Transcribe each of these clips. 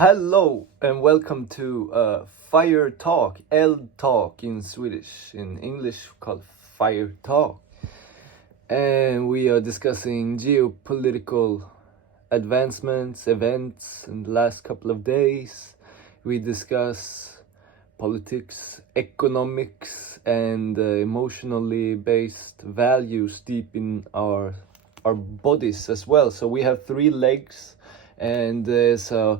Hello and welcome to Fire Talk, Eldtalk in Swedish, in English called Fire Talk. And we are discussing geopolitical advancements, events in the last couple of days. We discuss politics, economics, and emotionally based values deep in our bodies as well. So we have 3 legs, and there's a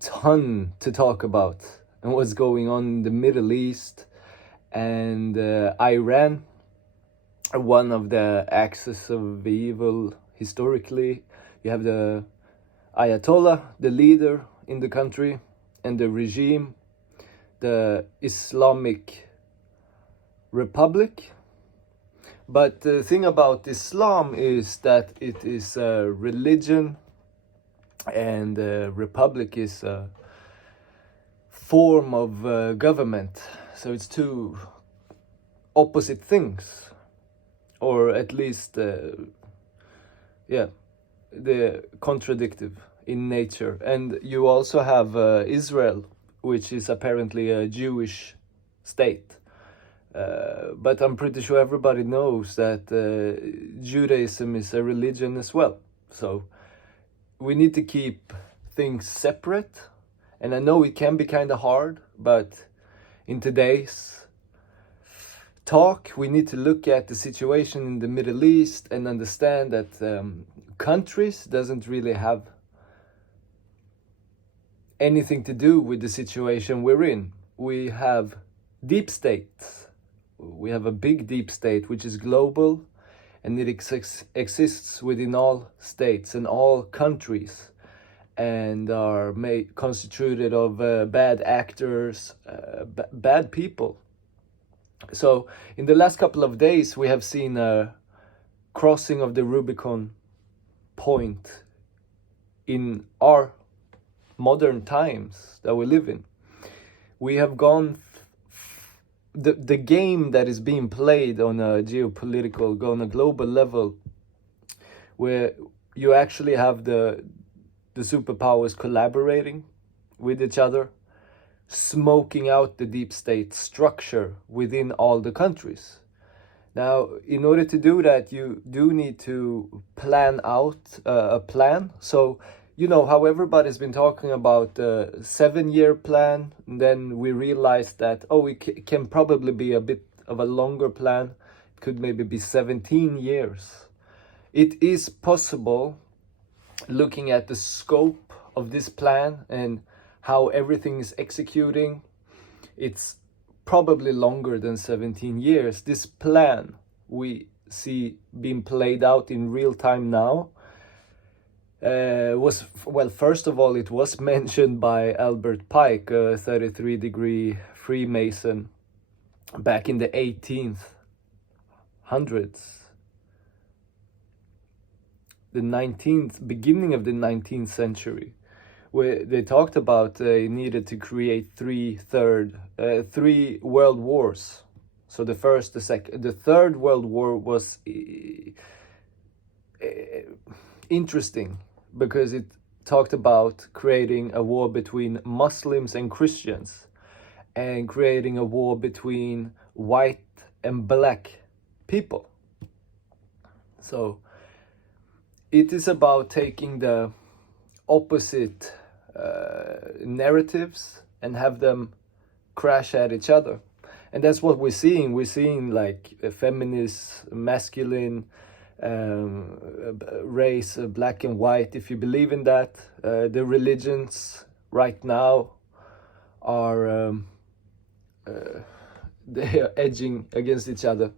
ton to talk about and what's going on in the Middle East and Iran, one of the axes of evil historically. You have the Ayatollah, the leader in the country, and the regime, the Islamic Republic. But the thing about Islam is that it is a religion, and republic is a form of government. So it's 2 opposite things, or at least they're contradictive in nature. And you also have Israel, which is apparently a Jewish state, but I'm pretty sure everybody knows that Judaism is a religion as well. So we need to keep things separate, and I know it can be kind of hard, but in today's talk we need to look at the situation in the Middle East and understand that countries doesn't really have anything to do with the situation we're in. We have deep states. We have a big deep state which is global, and it exists within all states and all countries, and are constituted of bad actors, bad people. So in the last couple of days we have seen a crossing of the Rubicon point in our modern times that we live in. We have gone the game that is being played on a geopolitical, on a global level, where you actually have the superpowers collaborating with each other, smoking out the deep state structure within all the countries. Now, in order to do that, you do need to plan out a plan. So you know how everybody's been talking about the 7-year plan, and then we realized that it can probably be a bit of a longer plan. It could maybe be 17 years. It is possible, looking at the scope of this plan and how everything is executing, it's probably longer than 17 years. This plan we see being played out in real time now first of all, it was mentioned by Albert Pike, a 33-degree Freemason, back in the 1800s, beginning of the 19th century, where they talked about they needed to create 3 world wars. So the first, the second, the Third World War was interesting, because it talked about creating a war between Muslims and Christians, and creating a war between white and black people. So it is about taking the opposite narratives and have them crash at each other. And that's what we're seeing. We're seeing like a feminist, masculine, race, black and white, if you believe in that. The religions right now are they are edging against each other.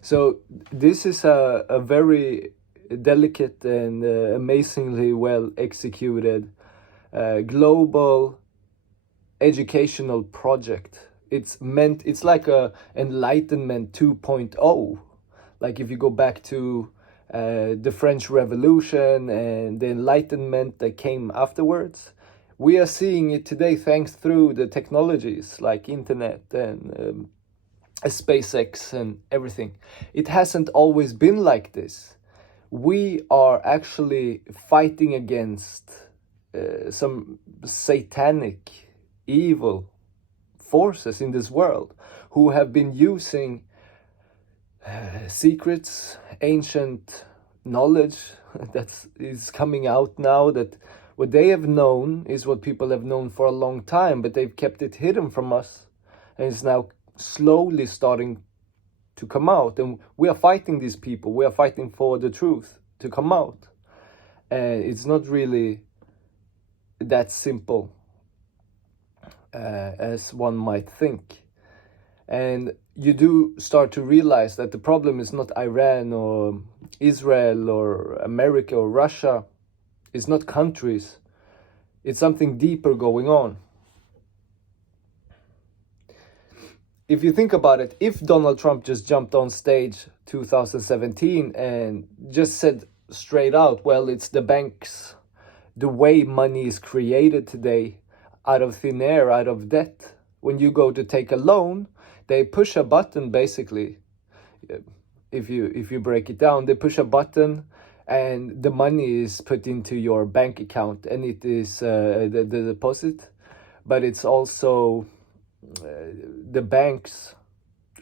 So this is a very delicate and amazingly well executed global educational project. It's like a Enlightenment 2.0. Like if you go back to the French Revolution and the Enlightenment that came afterwards, we are seeing it today thanks through the technologies like internet and SpaceX and everything. It hasn't always been like this. We are actually fighting against some satanic, evil forces in this world who have been using secrets, ancient knowledge that is coming out now, that what they have known is what people have known for a long time, but they've kept it hidden from us, and it's now slowly starting to come out. And we are fighting these people. We are fighting for the truth to come out, and it's not really that simple as one might think. And you do start to realize that the problem is not Iran or Israel or America or Russia. It's not countries. It's something deeper going on. If you think about it, if Donald Trump just jumped on stage 2017 and just said straight out, well, it's the banks, the way money is created today, out of thin air, out of debt. When you go to take a loan, they push a button, basically. If you break it down, they push a button and the money is put into your bank account, and it is the deposit, but it's also the banks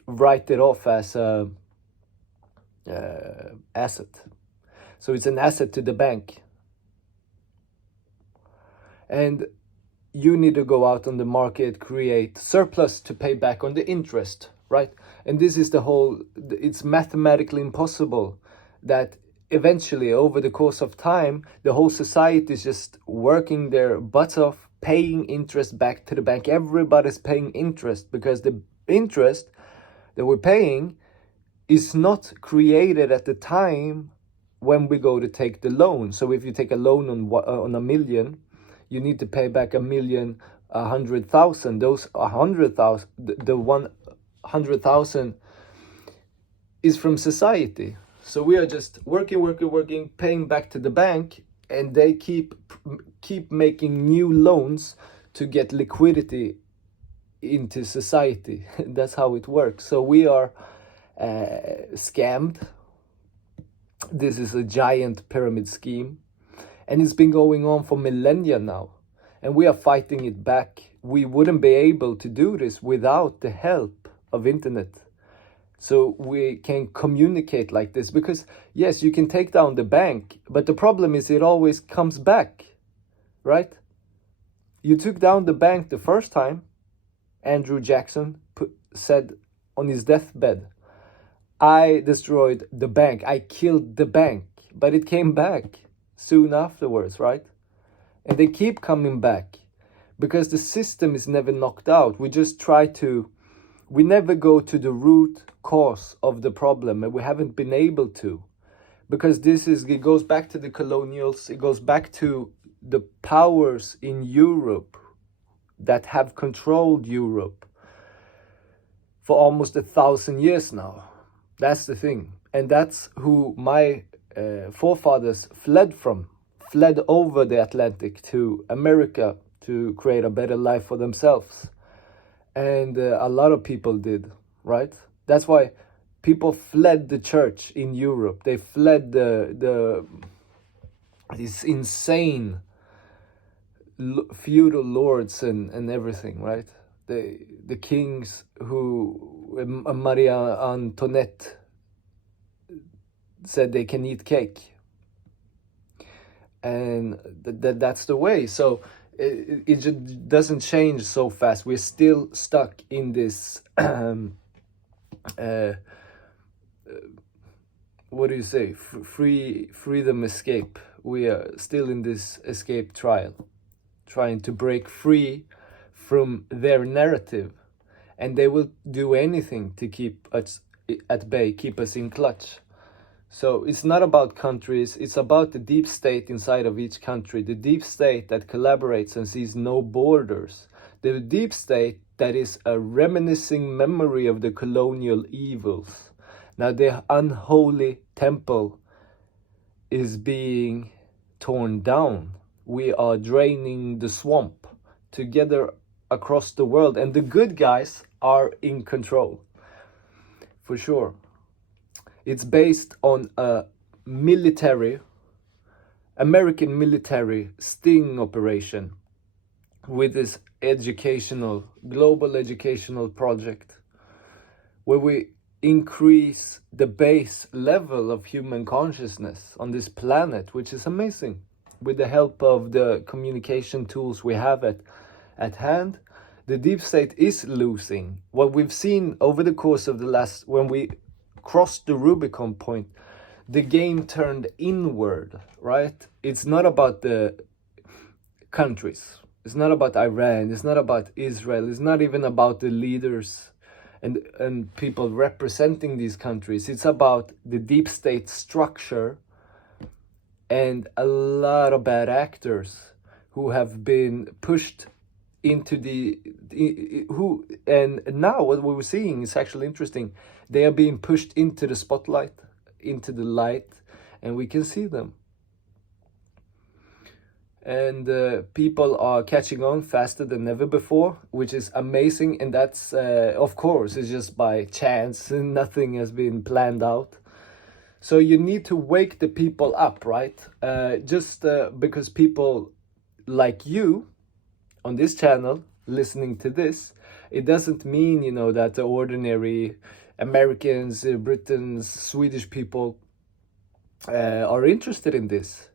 write it off as a asset. So it's an asset to the bank. And you need to go out on the market, create surplus to pay back on the interest, right? And this is the whole, it's mathematically impossible that eventually, over the course of time, the whole society is just working their butts off, paying interest back to the bank. Everybody's paying interest, because the interest that we're paying is not created at the time when we go to take the loan. So if you take a loan on $1 million, you need to pay back $1 million, 100,000. Those 100,000, the 100,000 is from society. So we are just working, paying back to the bank, and they keep making new loans to get liquidity into society. That's how it works. So we are scammed. This is a giant pyramid scheme. And it's been going on for millennia now. And we are fighting it back. We wouldn't be able to do this without the help of internet. So we can communicate like this. Because yes, you can take down the bank, but the problem is it always comes back, right? You took down the bank the first time. Andrew Jackson said on his deathbed, I destroyed the bank, I killed the bank, but it came back soon afterwards, right? And they keep coming back because the system is never knocked out. We just we never go to the root cause of the problem, and we haven't been able to, because it goes back to the colonials, it goes back to the powers in Europe that have controlled Europe for almost 1,000 years now. That's the thing. And that's who my forefathers fled over the Atlantic to America to create a better life for themselves. And a lot of people did, right? That's why people fled the church in Europe. They fled these insane feudal lords and everything, right? The kings who Maria Antoinette said they can eat cake, and that's the way. So it just doesn't change so fast. We're still stuck in this what do you say, freedom escape. We are still in this escape trial, trying to break free from their narrative, and they will do anything to keep us at bay, keep us in clutch. So it's not about countries, it's about the deep state inside of each country, the deep state that collaborates and sees no borders, the deep state that is a reminiscing memory of the colonial evils. Now the unholy temple is being torn down. We are draining the swamp together across the world, and the good guys are in control, for sure. It's based on a military American military sting operation with this global educational project, where we increase the base level of human consciousness on this planet, which is amazing, with the help of the communication tools we have at hand. The deep state is losing. What we've seen over the course of the last, when we crossed the Rubicon point, the game turned inward, right? It's not about the countries. It's not about Iran. It's not about Israel. It's not even about the leaders and people representing these countries. It's about the deep state structure and a lot of bad actors who have been pushed into and now what we're seeing is actually interesting. They are being pushed into the spotlight, into the light, and we can see them. And people are catching on faster than ever before, which is amazing. And that's, of course, it's just by chance. Nothing has been planned out. So you need to wake the people up, right? Just because people like you on this channel listening to this, it doesn't mean, that the ordinary Americans, Britons, Swedish people are interested in this.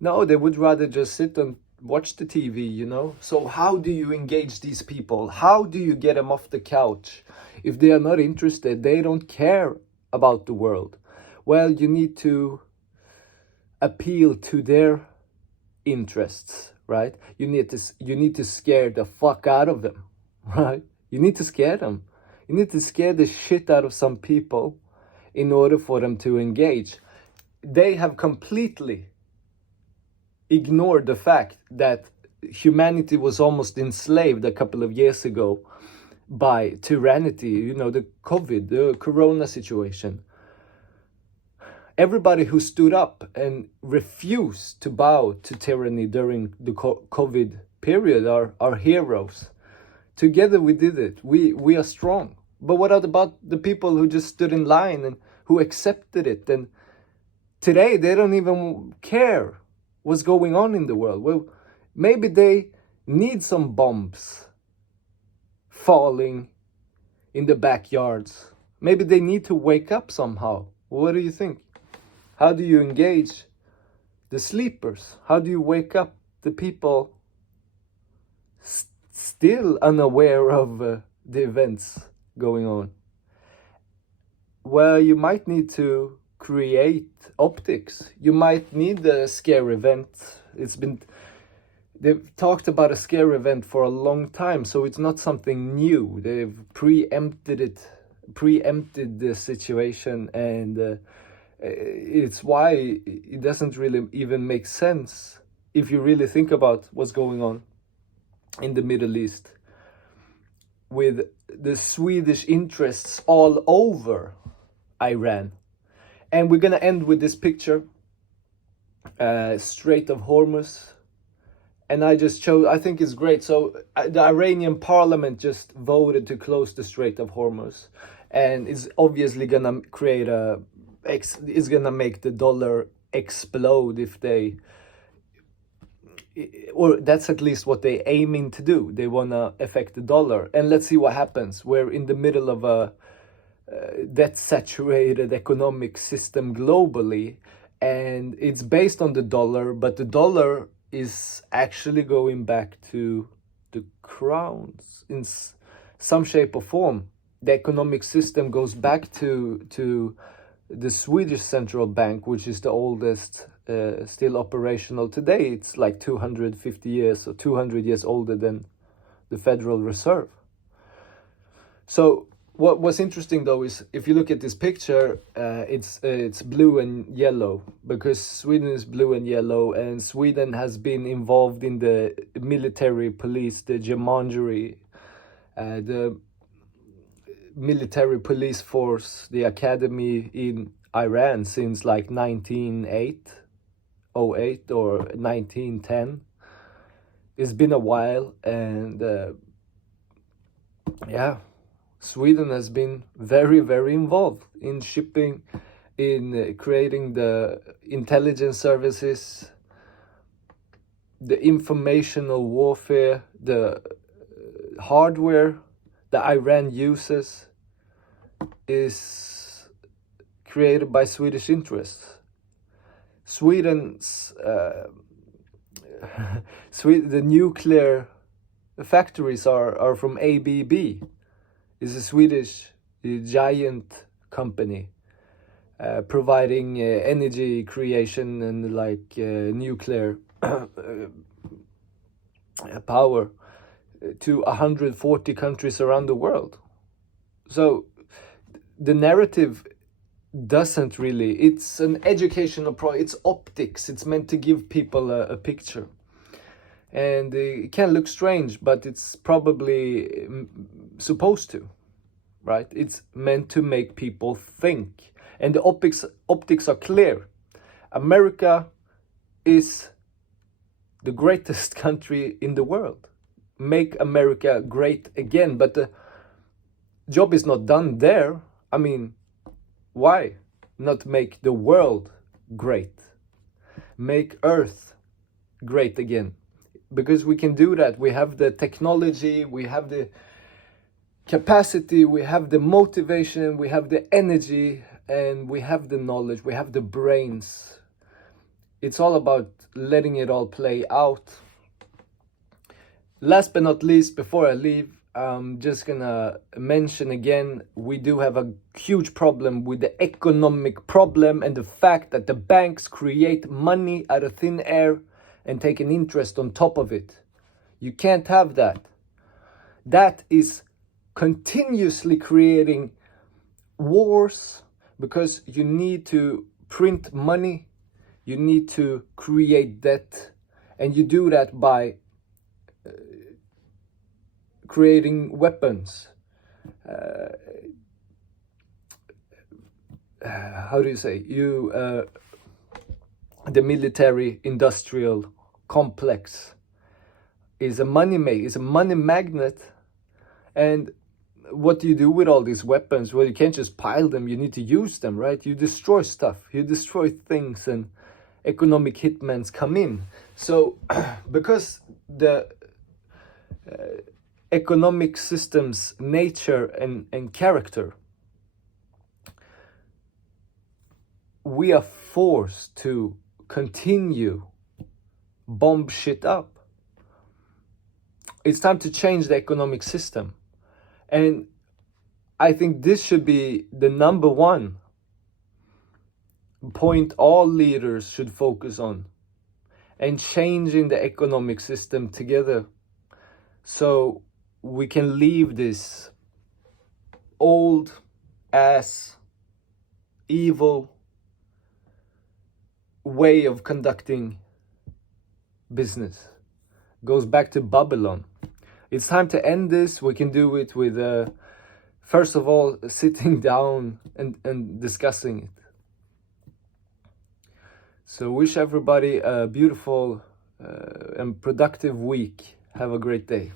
No, they would rather just sit and watch the TV, So how do you engage these people? How do you get them off the couch? If they are not interested, they don't care about the world. Well, you need to appeal to their interests, right? You need to scare the fuck out of them, right? You need to scare them. You need to scare the shit out of some people in order for them to engage. They have completely ignored the fact that humanity was almost enslaved a couple of years ago by tyranny, the corona situation. Everybody who stood up and refused to bow to tyranny during the COVID period are heroes. Together we did it. We are strong. But what about the people who just stood in line and who accepted it? And today they don't even care what's going on in the world. Well, maybe they need some bombs falling in the backyards. Maybe they need to wake up somehow. What do you think? How do you engage the sleepers? How do you wake up the people still unaware of the events going on? Well, you might need to create optics. You might need a scare event. They've talked about a scare event for a long time, so it's not something new. They've preempted the situation, and it's why it doesn't really even make sense if you really think about what's going on in the Middle East with the Swedish interests all over Iran. And we're gonna end with this picture, Strait of Hormuz. And I think it's great. So the Iranian parliament just voted to close the Strait of Hormuz, and it's obviously gonna it's gonna make the dollar explode or that's at least what they're aiming to do. They wanna affect the dollar, and let's see what happens. We're in the middle of a debt-saturated economic system globally, and it's based on the dollar, but the dollar is actually going back to the crowns in some shape or form. The economic system goes back to the Swedish central bank, which is the oldest still operational today. It's like 250 years or 200 years older than the Federal Reserve. So what's interesting though is if you look at this picture, it's blue and yellow because Sweden is blue and yellow, and Sweden has been involved in the military police, the Gemanjuri, the military police force, the academy in Iran since like 1908 or 1910. It's been a while, and Sweden has been very, very involved in shipping, in creating the intelligence services, the informational warfare, the hardware that Iran uses is created by Swedish interests. Sweden's the nuclear factories are from ABB. Is a Swedish giant company providing energy creation and like nuclear power to 140 countries around the world. So the narrative doesn't really, it's an educational it's optics, it's meant to give people a picture. And it can look strange, but it's probably supposed to, right? It's meant to make people think. And the optics are clear. America is the greatest country in the world. Make America great again. But the job is not done there. I mean, why not make the world great? Make Earth great again. Because we can do that. We have the technology, we have the capacity, we have the motivation, we have the energy, and we have the knowledge, we have the brains. It's all about letting it all play out. Last but not least, before I leave, I'm just gonna mention again, we do have a huge problem with the economic problem and the fact that the banks create money out of thin air and take an interest on top of it. You can't have that. That is continuously creating wars, because you need to print money, you need to create debt, and you do that by creating weapons. How do you say? The military industrial complex is a money magnet. And what do you do with all these weapons? Well, you can't just pile them, you need to use them, right? You destroy stuff, you destroy things, and economic hitmen come in. So because the economic system's nature and character, we are forced to continue bomb shit up. It's time to change the economic system. And I think this should be the number one point all leaders should focus on, and changing the economic system together so we can leave this old ass evil way of conducting business. Goes back to Babylon. It's time to end this. We can do it with first of all sitting down and discussing it. So wish everybody a beautiful and productive week. Have a great day.